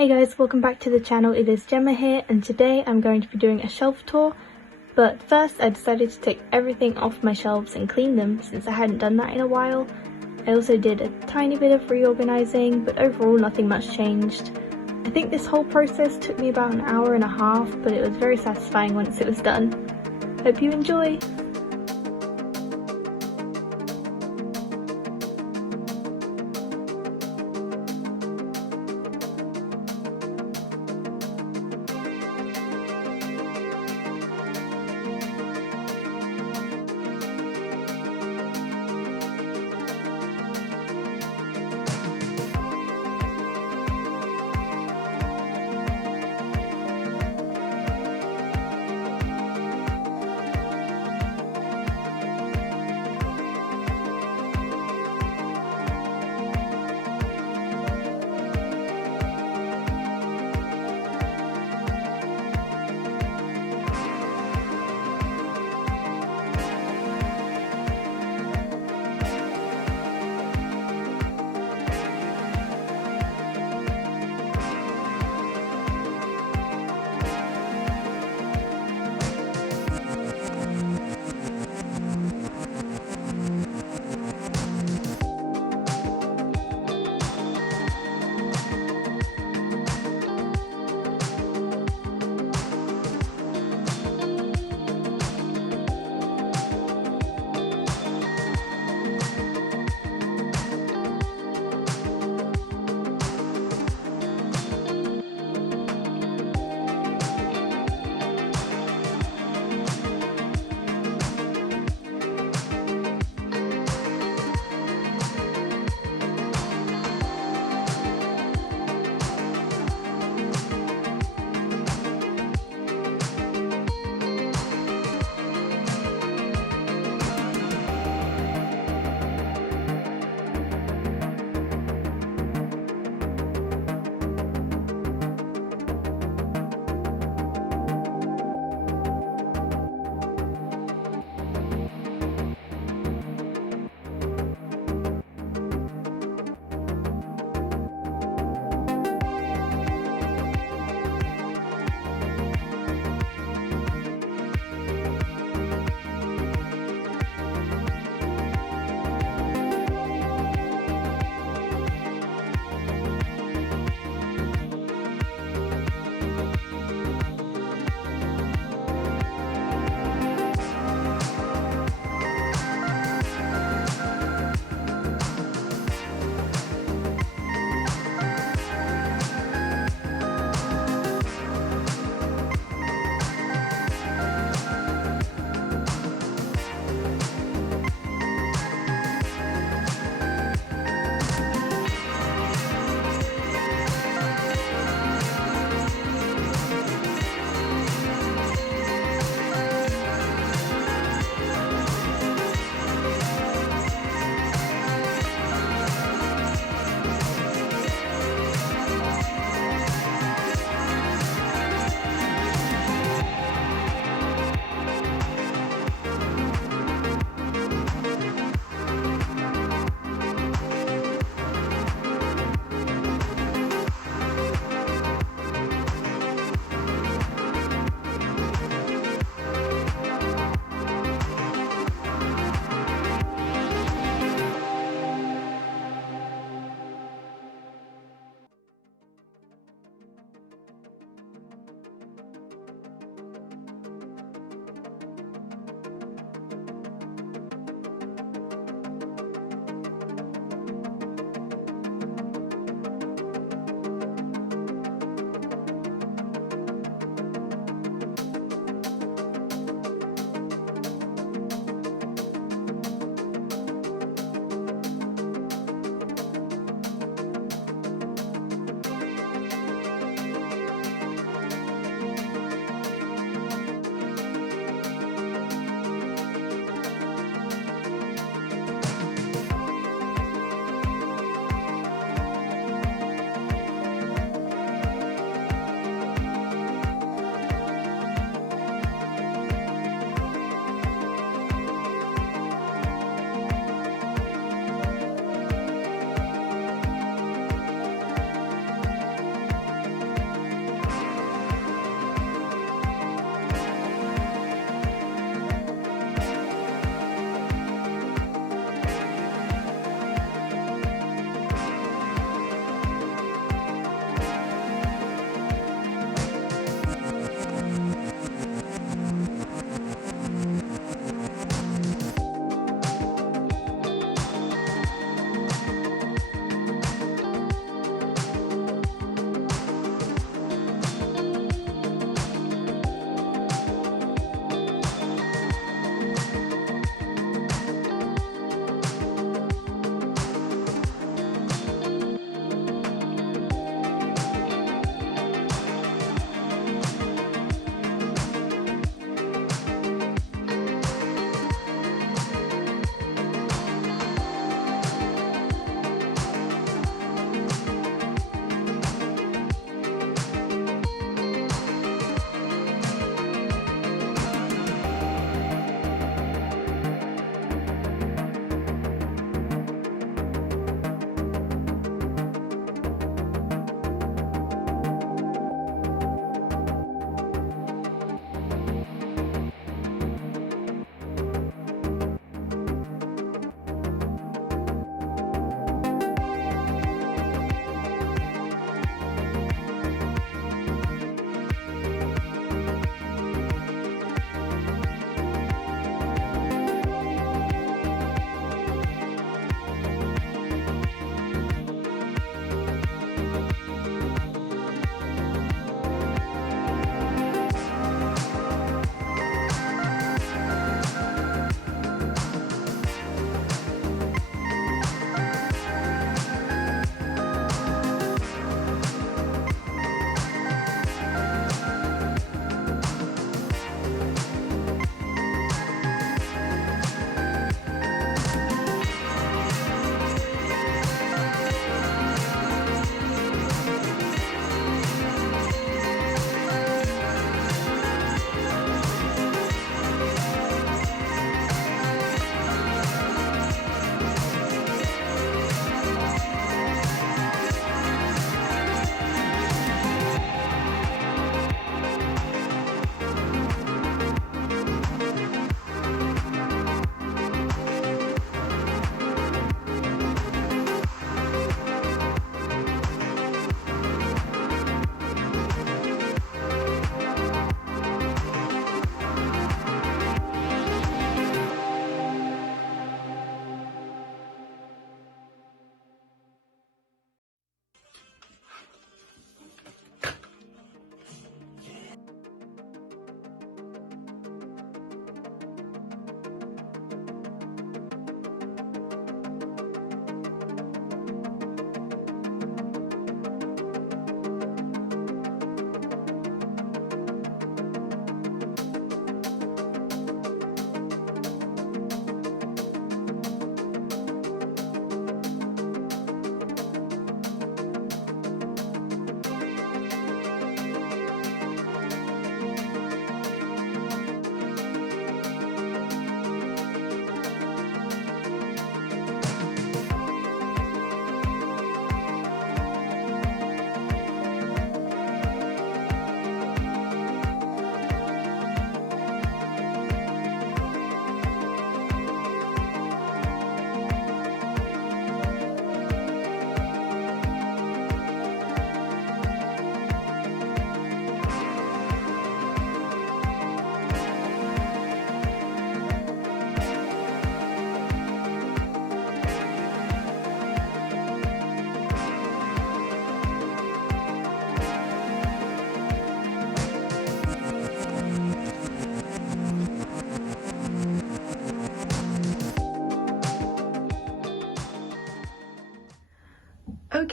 Hey guys, welcome back to the channel. It is Gemma here, and today I'm going to be doing a shelf tour. But first I decided to take everything off my shelves and clean them since I hadn't done that in a while. I also did a tiny bit of reorganizing, but overall nothing much changed. I think this whole process took me about an hour and a half, but it was very satisfying once it was done. Hope you enjoy!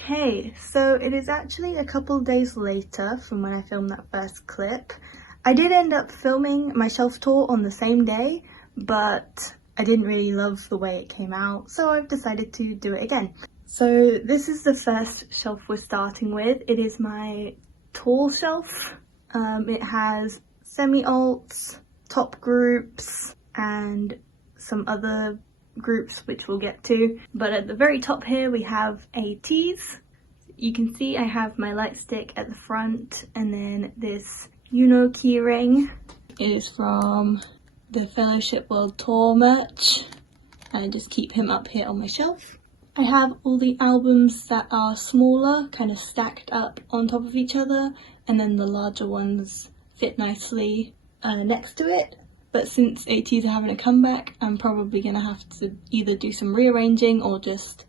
Okay, so it is actually a couple days later from when I filmed that first clip. I did end up filming my shelf tour on the same day, but I didn't really love the way it came out, so I've decided to do it again. So this is the first shelf we're starting with. It is my tour shelf. It has semi-alts, top groups, and some other groups which we'll get to. But at the very top here we have ATs. You can see I have my light stick at the front, and then this keyring is from the Fellowship World Tour merch. I just keep him up here on my shelf. I have all the albums that are smaller, kind of stacked up on top of each other, and then the larger ones fit nicely next to it. But since ATs are having a comeback, I'm probably going to have to either do some rearranging or just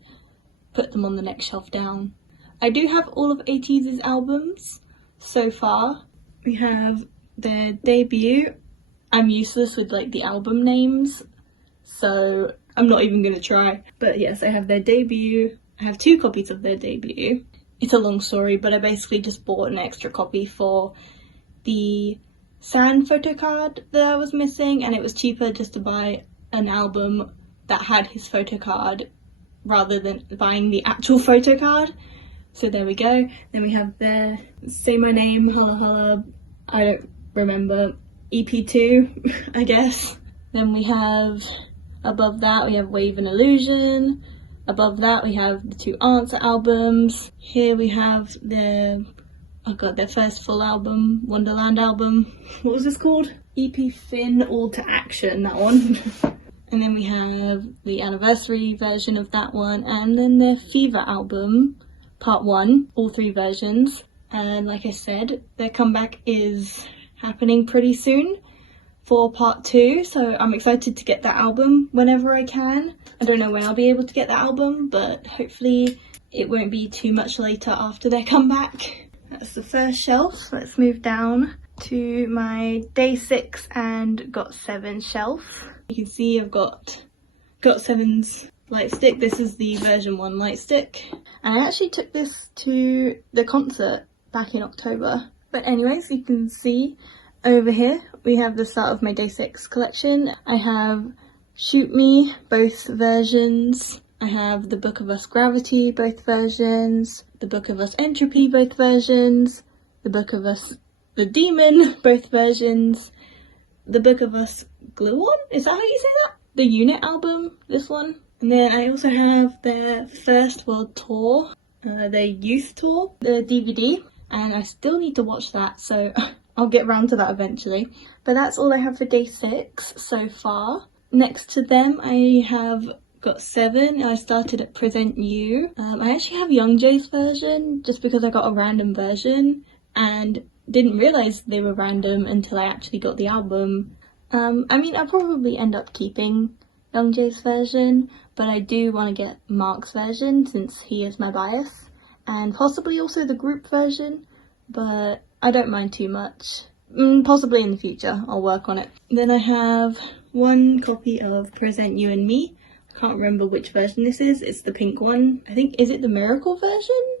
put them on the next shelf down. I do have all of ATs' albums so far. We have their debut. I'm useless with like the album names, so I'm not even going to try. But yes, I have their debut. I have 2 copies of their debut. It's a long story, but I basically just bought an extra copy for the San photocard that I was missing, and it was cheaper just to buy an album that had his photocard rather than buying the actual photocard. So there we go. Then we have their Say My Name, Holla Holla, I don't remember, EP2 I guess. Then we have, above that we have Wave and Illusion. Above that we have the 2 Answer albums. Here we have their first full album, Wonderland album. What was this called? EP Fin All to Action, that one. And then we have the anniversary version of that one, and then their Fever album, part 1, all 3 versions. And like I said, their comeback is happening pretty soon for part 2, so I'm excited to get that album whenever I can. I don't know when I'll be able to get that album, but hopefully it won't be too much later after their comeback. That's the first shelf. Let's move down to my Day 6 and Got7 shelf. You can see I've got Got7's light stick. This is the version 1 light stick. And I actually took this to the concert back in October. But anyways, you can see over here we have the start of my Day 6 collection. I have Shoot Me, both versions. I have the Book of Us Gravity, both versions. The Book of Us Entropy, both versions. The Book of Us The Demon, both versions. The Book of Us Gluon? Is that how you say that? The Unit album, this one. And then I also have their first world tour, their youth tour, the DVD. And I still need to watch that, so I'll get around to that eventually. But that's all I have for Day 6 so far. Next to them I have Got7. I started at Present You. I actually have Young J's version just because I got a random version and didn't realise they were random until I actually got the album. I mean, I'll probably end up keeping Young J's version, but I do want to get Mark's version since he is my bias, and possibly also the group version, but I don't mind too much. Possibly in the future, I'll work on it. Then I have 1 copy of Present You and Me. I can't remember which version this is. It's the pink one. I think, is it the Miracle version?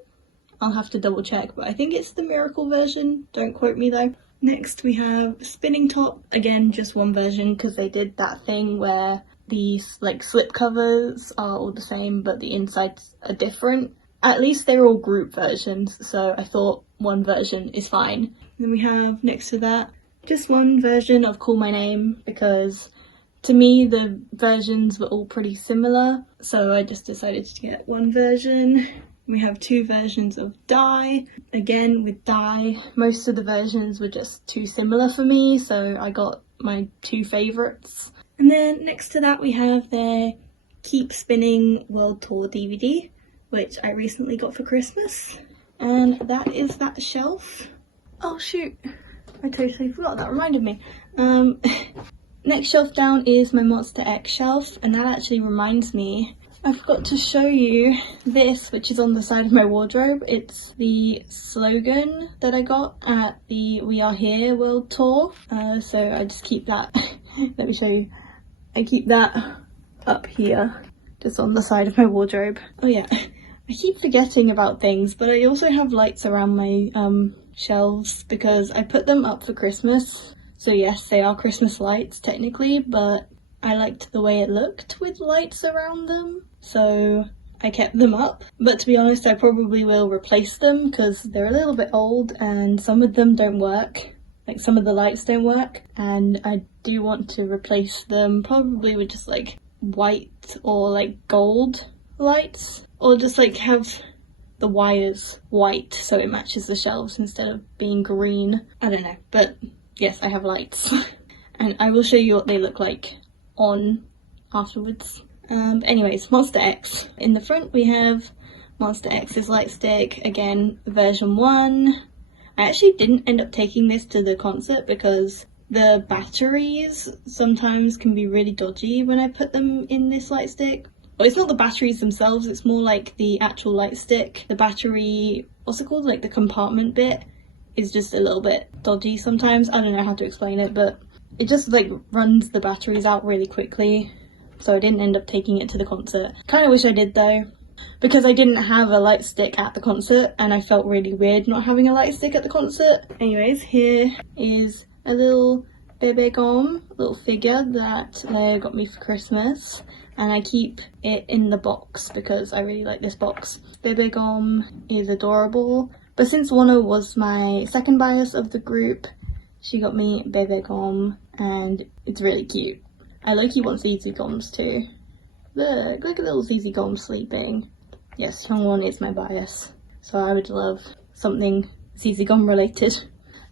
I'll have to double check, but I think it's the Miracle version. Don't quote me though. Next we have Spinning Top. Again, just 1 version because they did that thing where the slip covers are all the same but the insides are different. At least they're all group versions, so I thought 1 version is fine. Then we have next to that just 1 version of Call My Name because to me the versions were all pretty similar, so I just decided to get 1 version. We have 2 versions of Die. Again, with Die, most of the versions were just too similar for me, so I got my 2 favourites. And then next to that we have their Keep Spinning World Tour DVD, which I recently got for Christmas. And that is that shelf. Oh shoot, I totally forgot, that reminded me. Next shelf down is my Monster X shelf, and that actually reminds me, I forgot to show you this, which is on the side of my wardrobe. It's the slogan that I got at the We Are Here World Tour. So I just keep that, let me show you. I keep that up here, just on the side of my wardrobe. Oh yeah, I keep forgetting about things, but I also have lights around my shelves because I put them up for Christmas. So yes, they are Christmas lights technically, but I liked the way it looked with lights around them, so I kept them up. But to be honest, I probably will replace them because they're a little bit old and some of them don't work. Like some of the lights don't work, and I do want to replace them probably with just like white or like gold lights, or just like have the wires white so it matches the shelves instead of being green. I don't know, but yes, I have lights and I will show you what they look like on afterwards. Anyways, Monster X. In the front we have Monster X's light stick, again version 1. I actually didn't end up taking this to the concert because the batteries sometimes can be really dodgy when I put them in this light stick. Well, it's not the batteries themselves, it's more like the actual light stick. The battery, what's it called, like the compartment bit, is just a little bit dodgy sometimes. I don't know how to explain it, but it just like runs the batteries out really quickly. So I didn't end up taking it to the concert. Kind of wish I did though, because I didn't have a light stick at the concert and I felt really weird not having a light stick at the concert. Anyways, here is a little bebe gomme, little figure that Leia got me for Christmas, and I keep it in the box because I really like this box. Bebe gomme is adorable, but since Wano was my second bias of the group, she got me bebe gomme and it's really cute. I low-key want ZZ Gommes too. Look at little ZZ Gomme sleeping. Yes, Hyungwon is my bias, so I would love something ZZ Gomme related.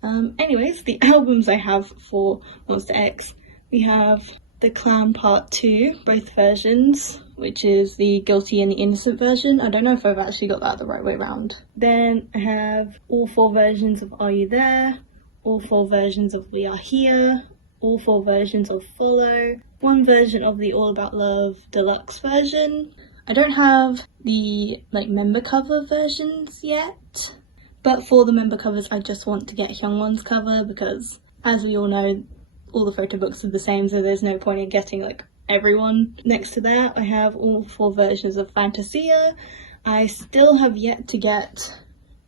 Anyways, the albums I have for Monster X, we have The Clown Part 2, both versions, which is the Guilty and the Innocent version. I don't know if I've actually got that the right way around. Then I have all 4 versions of Are You There, all 4 versions of We Are Here, all 4 versions of Follow, 1 version of the All About Love deluxe version. I don't have the like member cover versions yet, but for the member covers I just want to get Hyungwon's cover because, as we all know, all the photo books are the same, so there's no point in getting like everyone. Next to that I have all 4 versions of Fantasia. I still have yet to get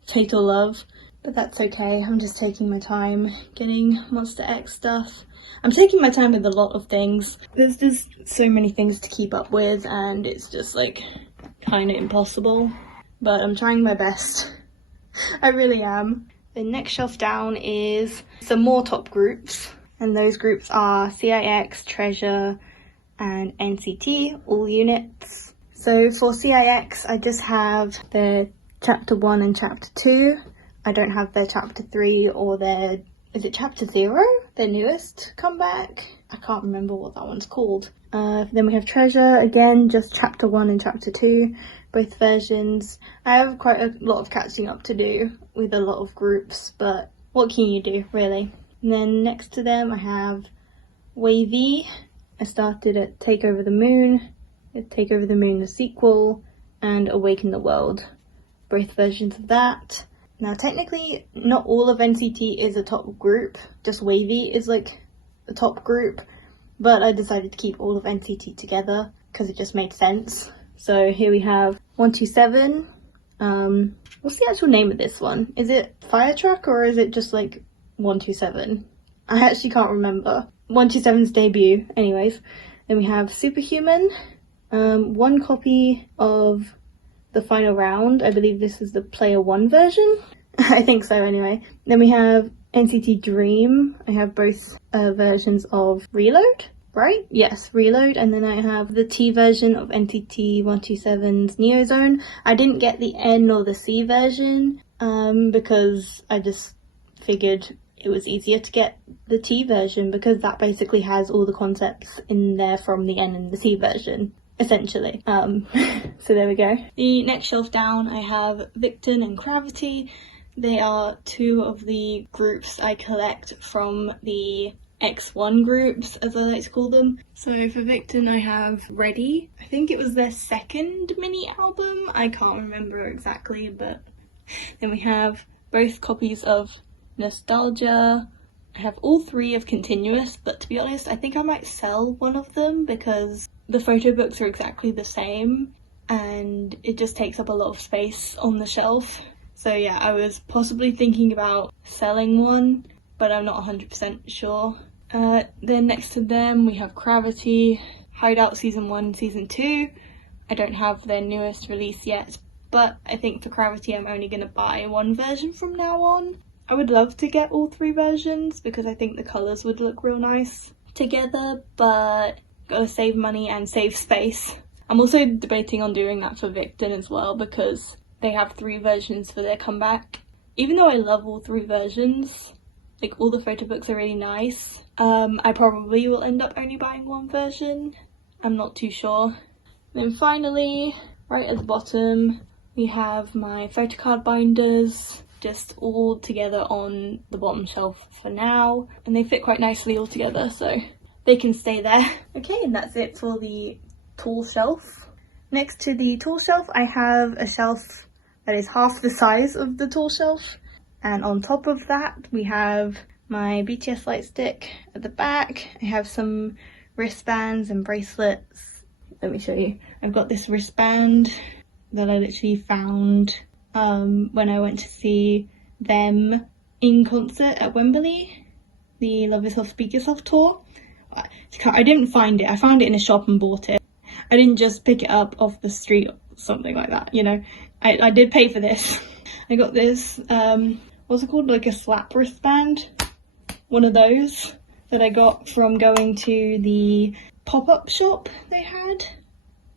Fatal Love, but that's okay. I'm just taking my time getting Monster X stuff. I'm taking my time with a lot of things. There's just so many things to keep up with and it's just like kind of impossible, but I'm trying my best. I really am. The next shelf down is some more top groups, and those groups are CIX, Treasure and NCT, all units. So for CIX I just have their chapter 1 and chapter 2. I don't have their chapter 3 or their, is it chapter 0? Their newest comeback? I can't remember what that one's called. Then we have Treasure, again just chapter 1 and chapter 2, both versions. I have quite a lot of catching up to do with a lot of groups, but what can you do really? And then next to them I have Wavy. I started at Take Over the Moon, Take Over the Moon the sequel, and Awaken the World, both versions of that. Now technically not all of NCT is a top group, just Wavy is like a top group, but I decided to keep all of NCT together because it just made sense. So here we have 127. What's the actual name of this one? Is it Fire Truck or is it just like 127? I actually can't remember. 127's debut, anyways. Then we have Superhuman, 1 copy of the final round. I believe this is the player 1 version. I think so anyway. Then we have Nct Dream. I have both versions of Reload, right? Yes, Reload. And then I have the T version of NCT 127's Neozone. I didn't get the N or the C version because I just figured it was easier to get the T version because that basically has all the concepts in there from the N and the C version, essentially. So there we go. The next shelf down I have Victon and Gravity. They are 2 of the groups I collect from the X1 groups, as I like to call them. So for Victon I have Ready. I think it was their 2nd mini album. I can't remember exactly, but then we have both copies of Nostalgia. I have all 3 of Continuous, but to be honest I think I might sell one of them because the photo books are exactly the same and it just takes up a lot of space on the shelf. So yeah, I was possibly thinking about selling one, but I'm not 100% sure. Then next to them we have Gravity, Hideout Season 1, Season 2. I don't have their newest release yet, but I think for Gravity I'm only going to buy one version from now on. I would love to get all 3 versions because I think the colours would look real nice together, but gotta save money and save space. I'm also debating on doing that for Victon as well because they have 3 versions for their comeback. Even though I love all 3 versions, like all the photo books are really nice, I probably will end up only buying one version. I'm not too sure. Then finally, right at the bottom, we have my Photocard Binders, just all together on the bottom shelf for now, and they fit quite nicely all together, so they can stay there. Okay, and that's it for the tall shelf. Next to the tall shelf, I have a shelf that is half the size of the tall shelf, and on top of that we have my BTS light stick at the back. I have some wristbands and bracelets. Let me show you. I've got this wristband that I literally found when I went to see them in concert at Wembley, the Love Yourself Speak Yourself tour. I didn't find it, I found it in a shop and bought it. I didn't just pick it up off the street or something like that, you know. I did pay for this. I got this, what's it called, like a slap wristband? One of those that I got from going to the pop-up shop they had.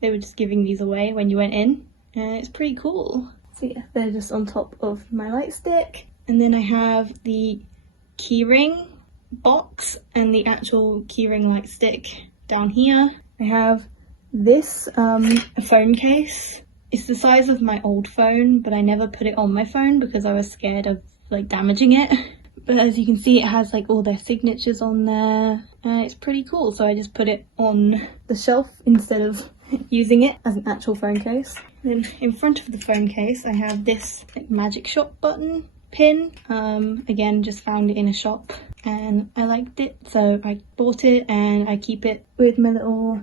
They were just giving these away when you went in, and it's pretty cool. So yeah, they're just on top of my light stick. And then I have the keyring box and the actual keyring light stick down here. I have this a phone case. It's the size of my old phone, but I never put it on my phone because I was scared of like damaging it. But as you can see, it has like all their signatures on there. It's pretty cool, so I just put it on the shelf instead of using it as an actual phone case. Then in front of the phone case, I have this like magic shop button pin. Again, just found it in a shop and I liked it, so I bought it and I keep it with my little,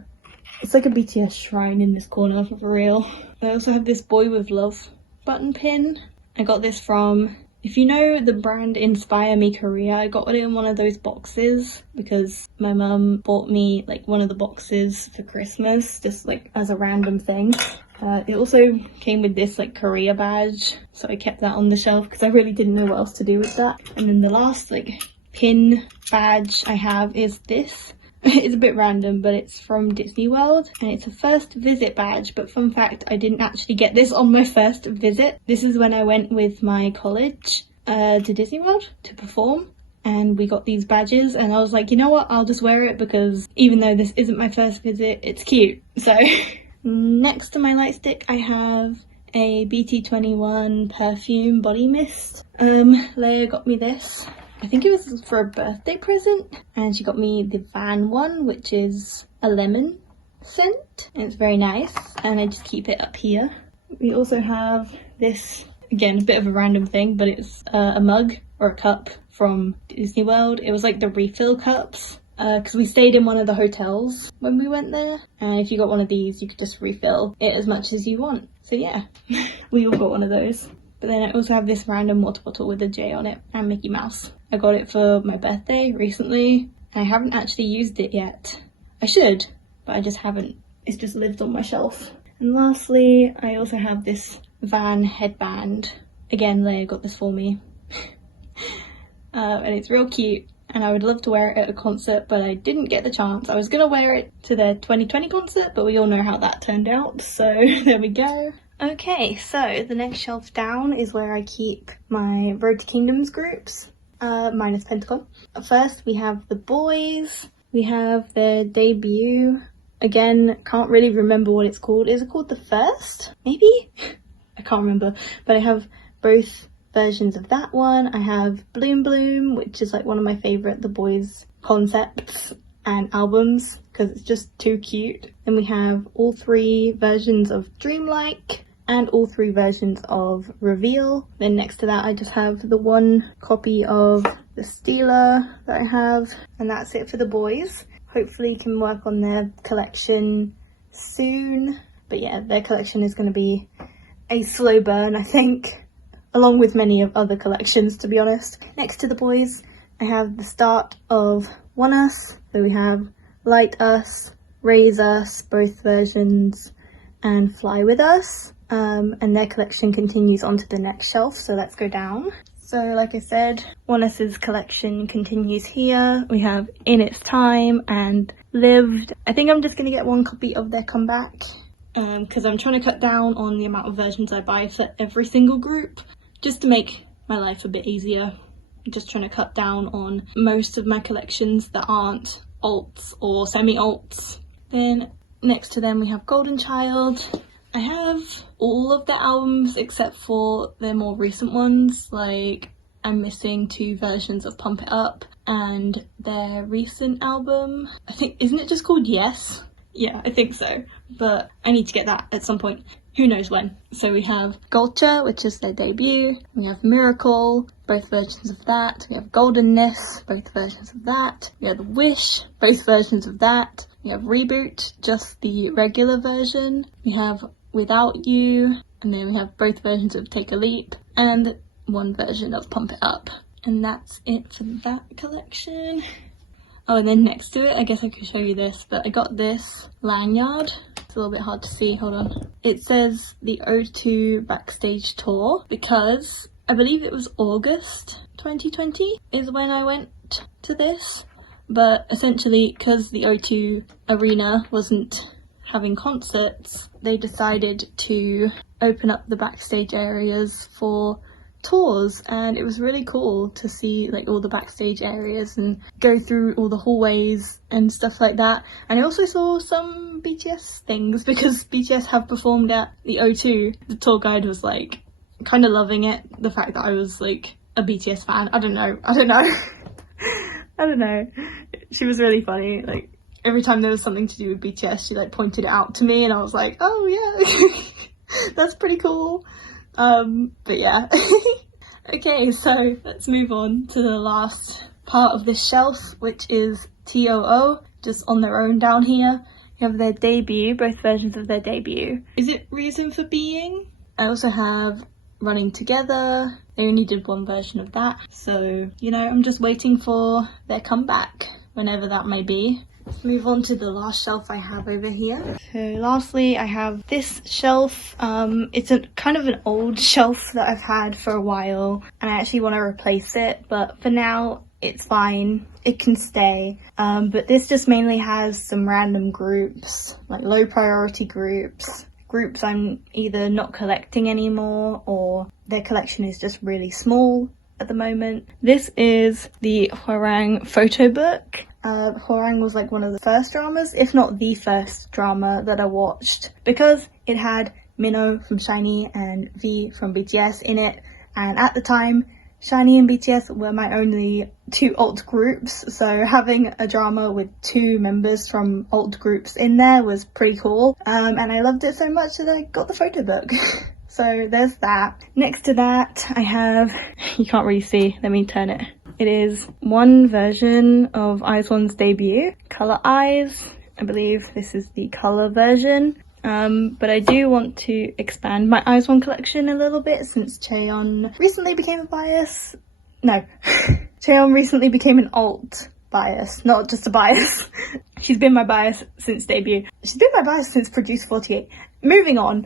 it's like a BTS shrine in this corner for real. I also have this Boy With Love button pin. I got this from, if you know the brand Inspire Me Korea, I got it in one of those boxes because my mum bought me like one of the boxes for Christmas, just like as a random thing. It also came with this like Korea badge, so I kept that on the shelf because I really didn't know what else to do with that. And then the last like pin badge I have is this. It's a bit random, but it's from Disney World and it's a first visit badge. But fun fact, I didn't actually get this on my first visit. This is when I went with my college to Disney World to perform, and we got these badges and I was like, you know what, I'll just wear it because even though this isn't my first visit, it's cute. So next to my light stick I have a BT21 Perfume body mist. Leia got me this. I think it was for a birthday present, and she got me the Van one, which is a lemon scent, and it's very nice, and I just keep it up here. We also have this, again a bit of a random thing, but it's a mug or a cup from Disney World. It was like the refill cups, because we stayed in one of the hotels when we went there, and if you got one of these you could just refill it as much as you want. So yeah, we all got one of those. But then I also have this random water bottle with a J on it and Mickey Mouse. I got it for my birthday recently and I haven't actually used it yet. I should, but I just haven't. It's just lived on my shelf. And lastly, I also have this Van headband. Again, Leia got this for me. And it's real cute and I would love to wear it at a concert, but I didn't get the chance. I was gonna wear it to their 2020 concert, but we all know how that turned out, so there we go. Okay, so the next shelf down is where I keep my Road to Kingdoms groups, minus Pentagon. First we have the boys, we have their debut. Again, can't really remember what it's called. Is it called The First? Maybe? I can't remember, but I have both versions of that one. I have Bloom Bloom, which is like one of my favourite The Boys concepts and albums because it's just too cute. Then we have all 3 versions of Dreamlike and all 3 versions of Reveal. Then next to that I just have the one copy of the Stealer that I have, and that's it for the boys. Hopefully can work on their collection soon. But yeah, their collection is going to be a slow burn, I think, along with many of other collections, to be honest. Next to the boys, I have the start of One Us. So we have Light Us, Raise Us, both versions, and Fly With Us. And their collection continues onto the next shelf, so let's go down. So like I said, One Us's collection continues here. We have In Its Time and Lived. I think I'm just going to get one copy of their comeback, because I'm trying to cut down on the amount of versions I buy for every single group, just to make my life a bit easier. I'm just trying to cut down on most of my collections that aren't alts or semi-alts. Then next to them we have Golden Child. I have all of their albums except for their more recent ones, like I'm missing 2 versions of Pump It Up, and their recent album, I think, isn't it just called Yes? Yeah, I think so, but I need to get that at some point. Who knows when. So we have Gulcha, which is their debut. We have Miracle, both versions of that. We have Goldenness, both versions of that. We have Wish, both versions of that. We have Reboot, just the regular version. We have Without You, and then we have both versions of Take a Leap, and one version of Pump It Up. And that's it for that collection. Oh, and then next to it, I guess I could show you this, but I got this lanyard. It's a little bit hard to see, hold on. It says the O2 Backstage Tour, because I believe it was August 2020 is when I went to this. But essentially, because the O2 Arena wasn't having concerts, they decided to open up the backstage areas for tours, and it was really cool to see like all the backstage areas and go through all the hallways and stuff like that. And I also saw some BTS things, because BTS have performed at the O2. The tour guide was like kind of loving it, the fact that I was like a BTS fan. I don't know I don't know, she was really funny. Like every time there was something to do with BTS, she like pointed it out to me, and I was like, oh yeah, that's pretty cool. But yeah. Okay, so let's move on to the last part of this shelf, which is TOO, just on their own down here. You have their debut, both versions of their debut. Is it Reason for Being? I also have Running Together. They only did one version of that, so you know, I'm just waiting for their comeback, whenever that may be. Let's move on to the last shelf I have over here. So lastly, I have this shelf. It's a kind of an old shelf that I've had for a while, and I actually want to replace it, but for now it's fine, it can stay. But this just mainly has some random groups, like low priority groups I'm either not collecting anymore, or their collection is just really small at the moment. This is the Hwarang photo book. Hwarang was like one of the first dramas, if not the first drama that I watched, because it had Minho from SHINee and V from BTS in it, and at the time SHINee and BTS were my only 2 alt groups, so having a drama with 2 members from alt groups in there was pretty cool, and I loved it so much that I got the photo book. So there's that. Next to that I have, you can't really see, let me turn it. It is one version of IZ*ONE's debut, Color Eyes. I believe this is the color version. But I do want to expand my IZ*ONE collection a little bit, since Chaeyeon recently became a bias. No, Chaeyeon recently became an alt bias, not just a bias. She's been my bias since debut. She's been my bias since Produce 48. Moving on,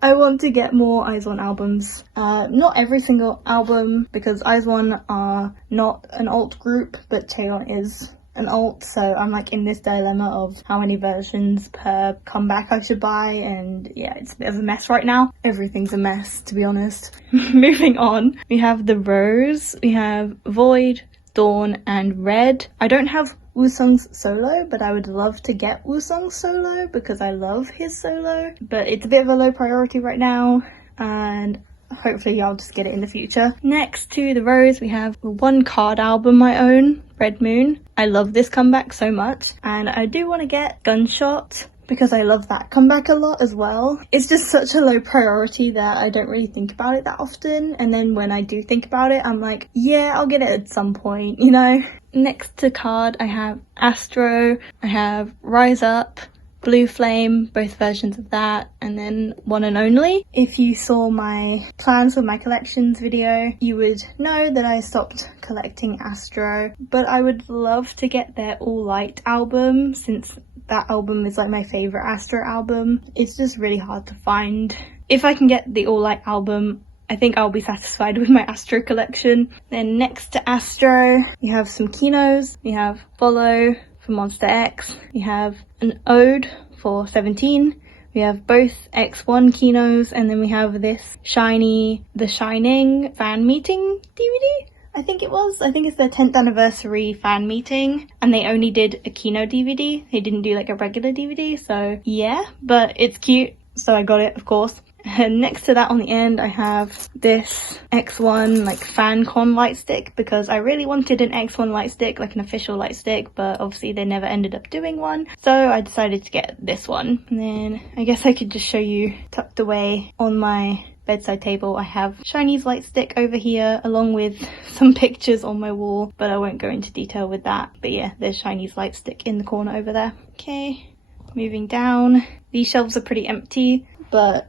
I want to get more IZ*ONE albums. Not every single album, because IZ*ONE are not an alt group, but Chaeyeon is an alt, so I'm like in this dilemma of how many versions per comeback I should buy, and yeah, it's a bit of a mess right now. Everything's a mess, to be honest. Moving on, we have The Rose, we have Void, Dawn, and Red. I don't have Woosung's solo, but I would love to get Woosung's solo because I love his solo, but it's a bit of a low priority right now, and hopefully I'll just get it in the future. Next to The Rose, we have the one card album I own, Red Moon. I love this comeback so much, and I do want to get Gunshot because I love that comeback a lot as well. It's just such a low priority that I don't really think about it that often, and then when I do think about it, I'm like, yeah, I'll get it at some point, you know? Next to card, I have Astro, I have Rise Up, Blue Flame, both versions of that, and then One and Only. If you saw my plans for my collections video, you would know that I stopped collecting Astro, but I would love to get their All Light album, since that album is like my favorite Astro album. It's just really hard to find. If I can get the All Light album, I think I'll be satisfied with my Astro collection. Then next to Astro, we have some Kinos. We have Follow for Monster X. We have an Ode for 17. We have both X1 Kinos, and then we have this shiny The Shining fan meeting DVD. I think it's their 10th anniversary fan meeting, and they only did a Kino DVD. They didn't do like a regular DVD, so yeah, but it's cute, so I got it, of course. And next to that on the end, I have this X1 like fan con light stick, because I really wanted an X1 light stick, like an official light stick, but obviously they never ended up doing one, so I decided to get this one. And then I guess I could just show you tucked away on my bedside table, I have Shiny's light stick over here, along with some pictures on my wall, but I won't go into detail with that. But yeah, there's Shiny's light stick in the corner over there. Okay, moving down. These shelves are pretty empty, but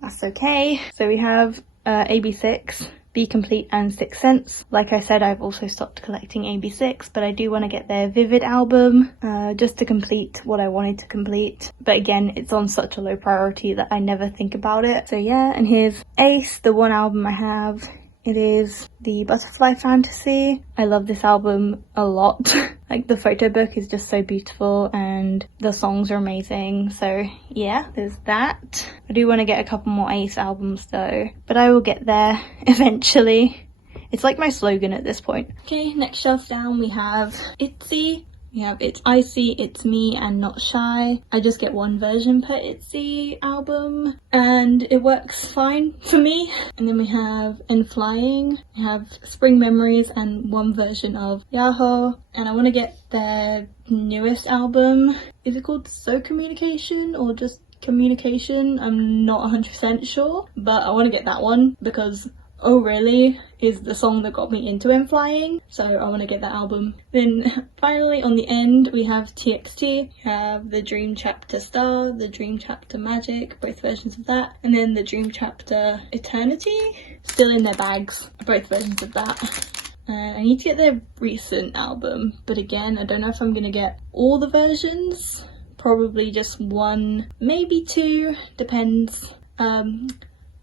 that's okay. So we have AB6, Be Complete and Sixth Sense. Like I said, I've also stopped collecting AB6, but I do want to get their Vivid album just to complete what I wanted to complete. But again, it's on such a low priority that I never think about it. So yeah, and here's Ace, the one album I have. It is the Butterfly Fantasy. I love this album a lot. Like, the photo book is just so beautiful and the songs are amazing. So yeah, there's that. I do want to get a couple more Ace albums though, but I will get there eventually. It's like my slogan at this point. Okay, next shelf down we have ITZY. We have It's Icy, It's Me, and Not Shy. I just get one version per ITZY album and it works fine for me. And then we have In Flying, we have Spring Memories, and one version of Yahoo. And I want to get their newest album. Is it called So Communication or just Communication? I'm not 100% sure, but I want to get that one because Oh Really is the song that got me into In Flying, so I want to get that album. Then finally on the end we have TXT. We have the Dream Chapter Star, the Dream Chapter Magic, both versions of that, and then the Dream Chapter Eternity, still in their bags, both versions of that. I need to get their recent album, but again, I don't know if I'm gonna get all the versions. Probably just one, maybe two, depends.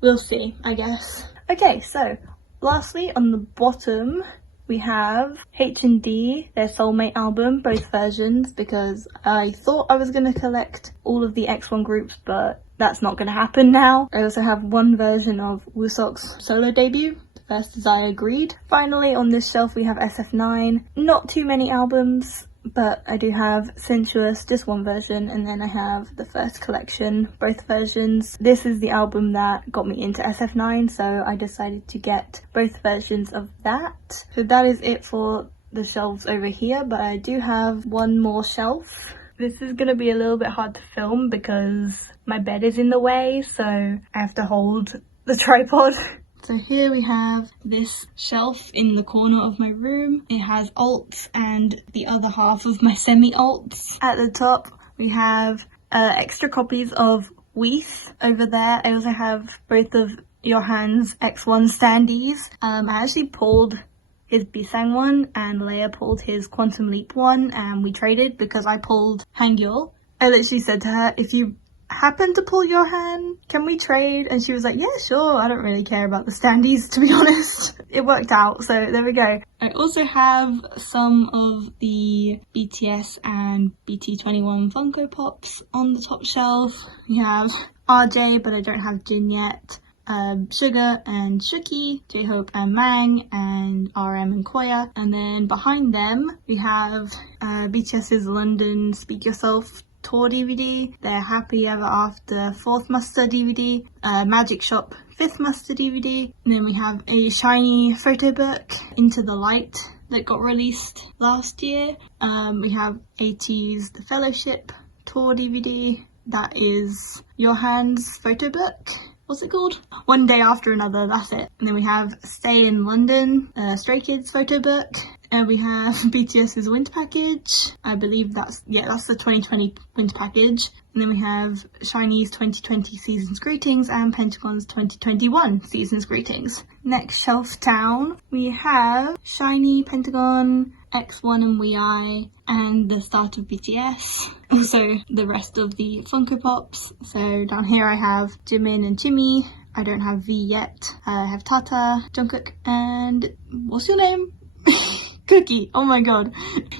We'll see, I guess. Okay, so lastly on the bottom we have H&D, their Soulmate album, both versions, because I thought I was going to collect all of the X1 groups, but that's not going to happen now. I also have one version of Woosok's solo debut, First As I Agreed. Finally on this shelf we have SF9, not too many albums, but I do have Sensuous, just one version, and then I have the first collection, both versions. This is the album that got me into SF9, so I decided to get both versions of that. So that is it for the shelves over here, but I do have one more shelf. This is going to be a little bit hard to film because my bed is in the way, so I have to hold the tripod. So here we have this shelf in the corner of my room. It has alts and the other half of my semi-alts. At the top we have extra copies of Weath over there. I also have both of Johan's X1 standees. I actually pulled his Bisang one and Leia pulled his Quantum Leap one, and we traded because I pulled Hangul. I literally said to her, if you happen to pull your hand, can we trade? And she was like, yeah, sure. I don't really care about the standees, to be honest. It worked out, so there we go. I also have some of the BTS and BT21 Funko Pops on the top shelf. We have RJ, but I don't have Jin yet. Sugar and Shuki, J-Hope and Mang, and RM and Koya. And then behind them we have BTS's London Speak Yourself Tour DVD, their Happy Ever After 4th Muster DVD, Magic Shop 5th Muster DVD, and then we have a shiny photo book, Into the Light, that got released last year. We have AT's The Fellowship Tour DVD, that is Johan's photo book. What's it called? One Day After Another, that's it. And then we have Stay in London, Stray Kids photo book. We have BTS's winter package. I believe that's the 2020 winter package. And then we have Shiny's 2020 Season's Greetings and Pentagon's 2021 Season's Greetings. Next shelf down, we have Shiny, Pentagon, X1 and WeI, and the start of BTS. Also the rest of the Funko Pops. So down here I have Jimin and Jimmy. I don't have V yet. I have Tata, Jungkook, and what's your name? Cookie. Oh my god.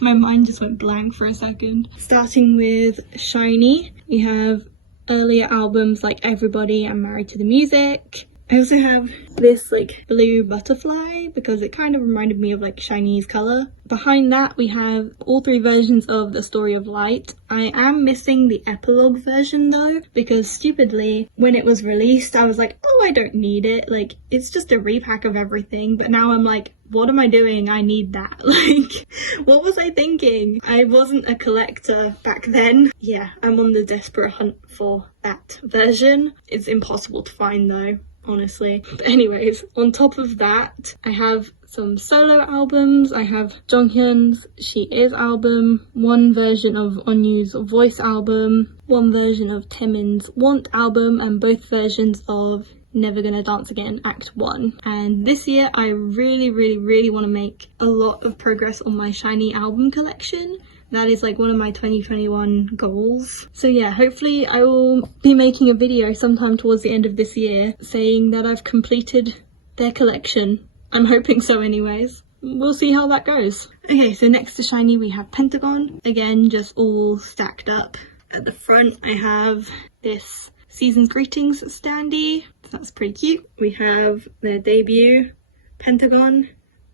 My mind just went blank for a second. Starting with Shiny, we have earlier albums like Everybody and Married to the Music. I also have this like blue butterfly because it kind of reminded me of like Shiny's colour. Behind that we have all 3 versions of The Story of Light. I am missing the epilogue version though, because stupidly when it was released I was like, oh, I don't need it, like it's just a repack of everything. But now I'm like, what am I doing? I need that. Like, what was I thinking? I wasn't a collector back then. Yeah, I'm on the desperate hunt for that version. It's impossible to find though, honestly. But anyways, on top of that, I have some solo albums. I have Jonghyun's She Is album, one version of Onyu's Voice album, one version of Taemin's Want album, and both versions of Never Gonna Dance Again Act 1. And this year I really want to make a lot of progress on my Shiny album collection. That is like one of my 2021 goals. So yeah, hopefully I will be making a video sometime towards the end of this year saying that I've completed their collection. I'm hoping so anyways. We'll see how that goes. Okay, so next to Shiny we have Pentagon. Again, just all stacked up. At the front I have this Season's Greetings standee. That's pretty cute. We have their debut, Pentagon.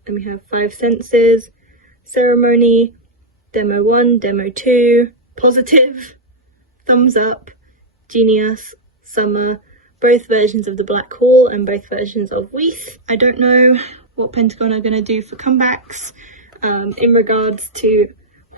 Then we have 5 Senses, Ceremony, Demo 1, Demo 2, Positive, Thumbs Up, Genius, Summer, both versions of the Black Hole and both versions of Weath. I don't know what Pentagon are going to do for comebacks in regards to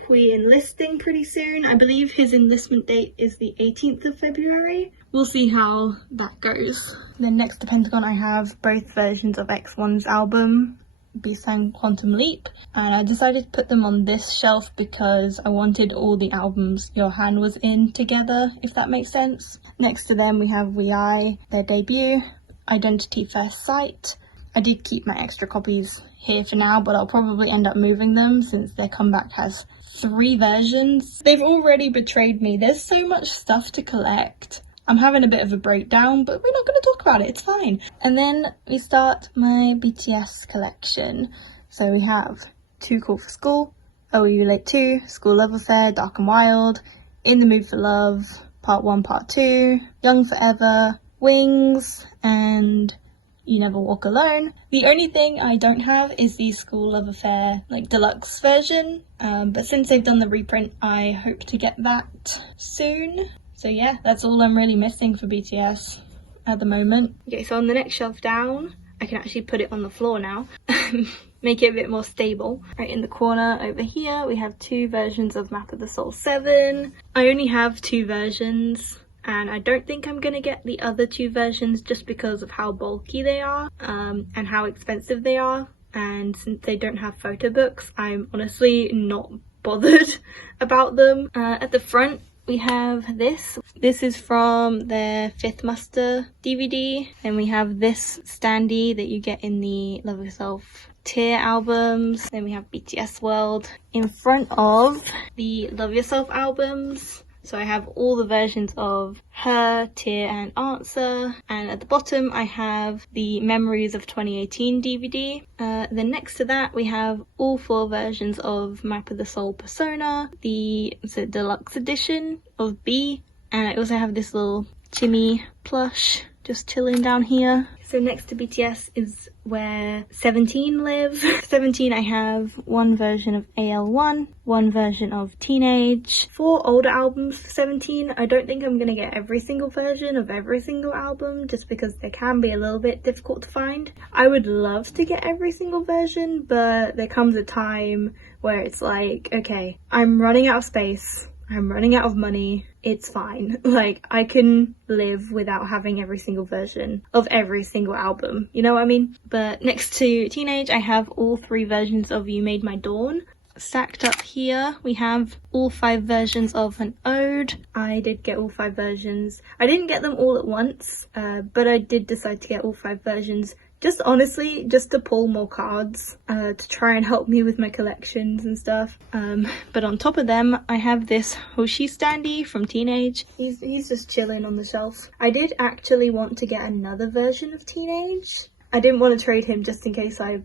Hui enlisting pretty soon. I believe his enlistment date is the 18th of February. We'll see how that goes. Then next to Pentagon I have both versions of X1's album, Bisang Quantum Leap, and I decided to put them on this shelf because I wanted all the albums Johan was in together, if that makes sense. Next to them we have WeI, their debut, Identity First Sight. I did keep my extra copies here for now, but I'll probably end up moving them since their comeback has 3 versions. They've already betrayed me. There's so much stuff to collect. I'm having a bit of a breakdown, but we're not going to talk about it, it's fine. And then we start my BTS collection. So we have Too Cool for School, OU Late 2, School Love Affair, Dark and Wild, In the Mood for Love, Part 1, Part 2, Young Forever, Wings, and You Never Walk Alone. The only thing I don't have is the School Love Affair like deluxe version, but since they've done the reprint I hope to get that soon. So yeah, that's all I'm really missing for BTS at the moment. Okay, so on the next shelf down, I can actually put it on the floor now, make it a bit more stable. Right in the corner over here, we have 2 versions of Map of the Soul 7. I only have 2 versions, and I don't think I'm gonna get the other 2 versions just because of how bulky they are, and how expensive they are. And since they don't have photo books, I'm honestly not bothered about them. At the front, we have this. This is from their 5th Muster DVD. And we have this standee that you get in the Love Yourself tier albums. Then we have BTS World in front of the Love Yourself albums. So I have all the versions of Her, Tear and Answer. And at the bottom I have the Memories of 2018 DVD. Then next to that we have all 4 versions of Map of the Soul Persona, the deluxe edition of B, and I also have this little Jimmy plush just chilling down here. So next to BTS is where 17 live. 17 I have 1 version of AL1, 1 version of Teenage, 4 older albums for 17. I don't think I'm gonna get every single version of every single album just because they can be a little bit difficult to find. I would love to get every single version, but there comes a time where it's like, okay, I'm running out of space, I'm running out of money, it's fine. Like, I can live without having every single version of every single album, you know what I mean? But next to Teenage, I have all 3 versions of You Made My Dawn. stacked up here, we have all 5 versions of an ode. I did get all 5 versions. I didn't get them all at once, but I did decide to get all 5 versions. Just honestly, just to pull more cards, to try and help me with my collections and stuff. But on top of them, I have this Hoshi standee from Teenage. He's just chilling on the shelf. I did actually want to get another version of Teenage. I didn't want to trade him just in case I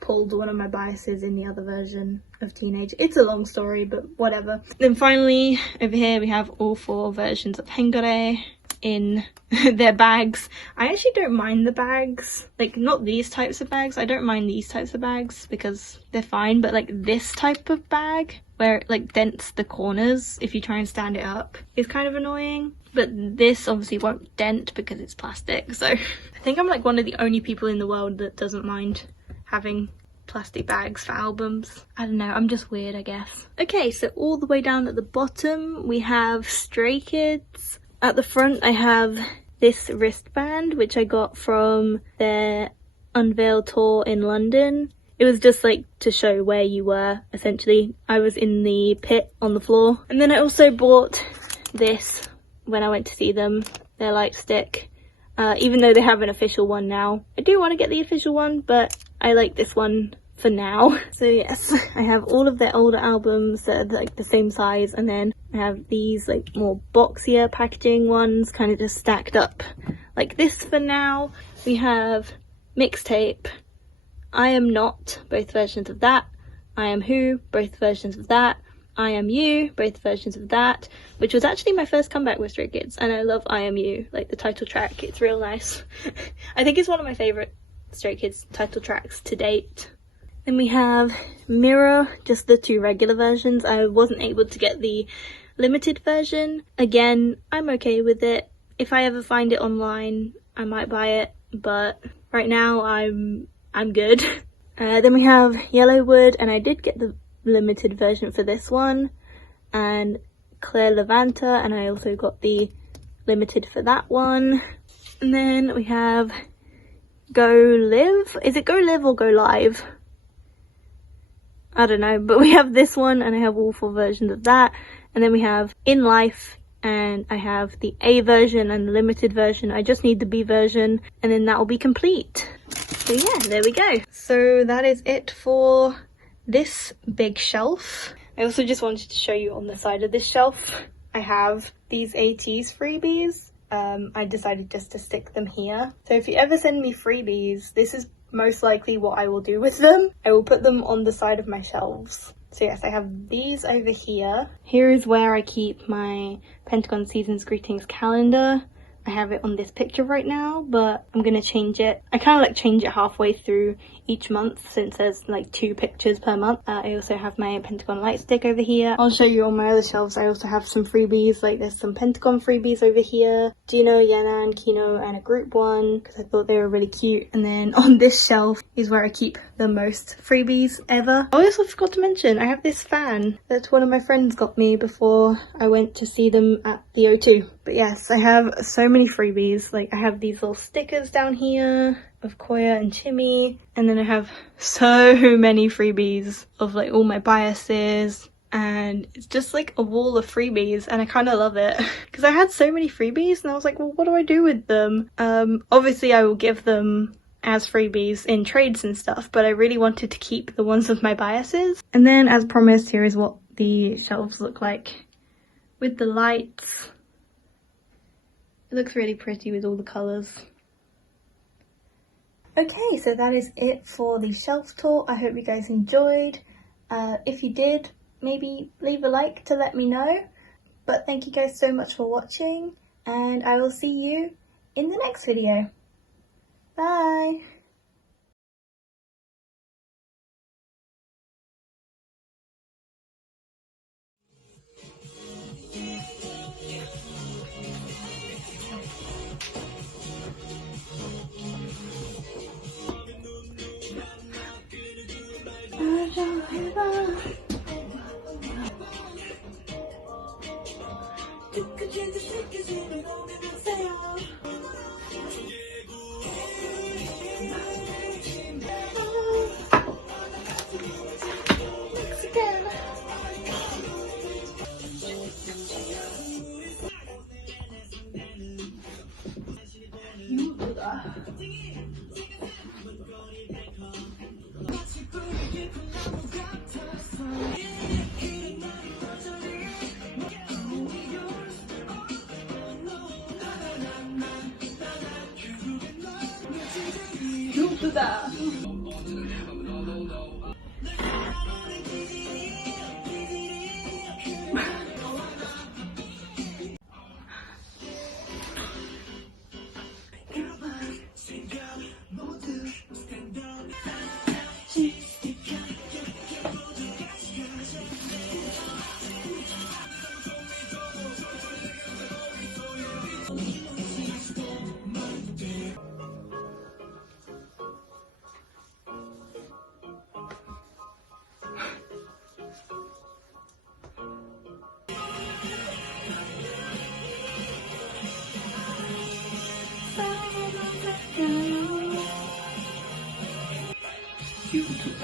pulled one of my biases in the other version of Teenage. It's a long story, but whatever. Then finally, over here we have all 4 versions of Hengare in their bags. I actually don't mind the bags, like not these types of bags. I don't mind these types of bags because they're fine, but like this type of bag where it like dents the corners if you try and stand it up is kind of annoying. But this obviously won't dent because it's plastic, so I think I'm like one of the only people in the world that doesn't mind having plastic bags for albums. I don't know, I'm just weird, I guess. Okay, so all the way down at the bottom we have Stray Kids. At the front I have this wristband which I got from their Unveiled tour in London. It was just like to show where you were, essentially. I was in the pit on the floor. And then I also bought this when I went to see them, their light stick. Even though they have an official one now. I do want to get the official one, but I like this one for now. So yes, I have all of their older albums that are like the same size, and then I have these like more boxier packaging ones kind of just stacked up like this for now. We have Mixtape, I Am Not, both versions of that. I Am Who, both versions of that. I Am You, both versions of that, which was actually my first comeback with Stray Kids, and I love I Am You, like the title track. It's real nice. I think it's one of my favourite Stray Kids title tracks to date. Then we have Mirror, just the 2 regular versions. I wasn't able to get the limited version. Again, I'm okay with it. If I ever find it online, I might buy it, but right now I'm good. Then we have Yellowwood, and I did get the limited version for this one, and Claire Levanta, and I also got the limited for that one. And then we have Go Live. Is it Go Live or Go Live? I don't know, but we have this one, and I have all 4 versions of that. And then we have In Life, and I have the A version and the limited version. I just need the B version, and then that will be complete. So yeah, there we go. So that is it for this big shelf. I also just wanted to show you on the side of this shelf, I have these ATEEZ freebies. I decided just to stick them here. So if you ever send me freebies, this is most likely what I will do with them. I will put them on the side of my shelves. So yes, I have these over here. Here is where I keep my Pentagon Seasons Greetings calendar. I have it on this picture right now, but I'm gonna change it. I kind of like change it halfway through each month since there's like 2 pictures per month. I also have my Pentagon light stick over here. I'll show you on my other shelves. I also have some freebies, like there's some Pentagon freebies over here. Gino, Yana, and Kino, and a group one because I thought they were really cute. And then on this shelf is where I keep the most freebies ever. I also forgot to mention I have this fan that one of my friends got me before I went to see them at the O2. But yes, I have so many freebies. Like I have these little stickers down here of Koya and Chimmy, and then I have so many freebies of like all my biases, and it's just like a wall of freebies, and I kind of love it because I had so many freebies and I was like, well, what do I do with them? Obviously I will give them as freebies in trades and stuff, but I really wanted to keep the ones with my biases. And then as promised, here is what the shelves look like with the lights. It looks really pretty with all the colours. Okay, so that is it for the shelf tour. I hope you guys enjoyed. If you did, maybe leave a like to let me know. But thank you guys so much for watching, and I will see you in the next video. Bye! Mexican. YouTube.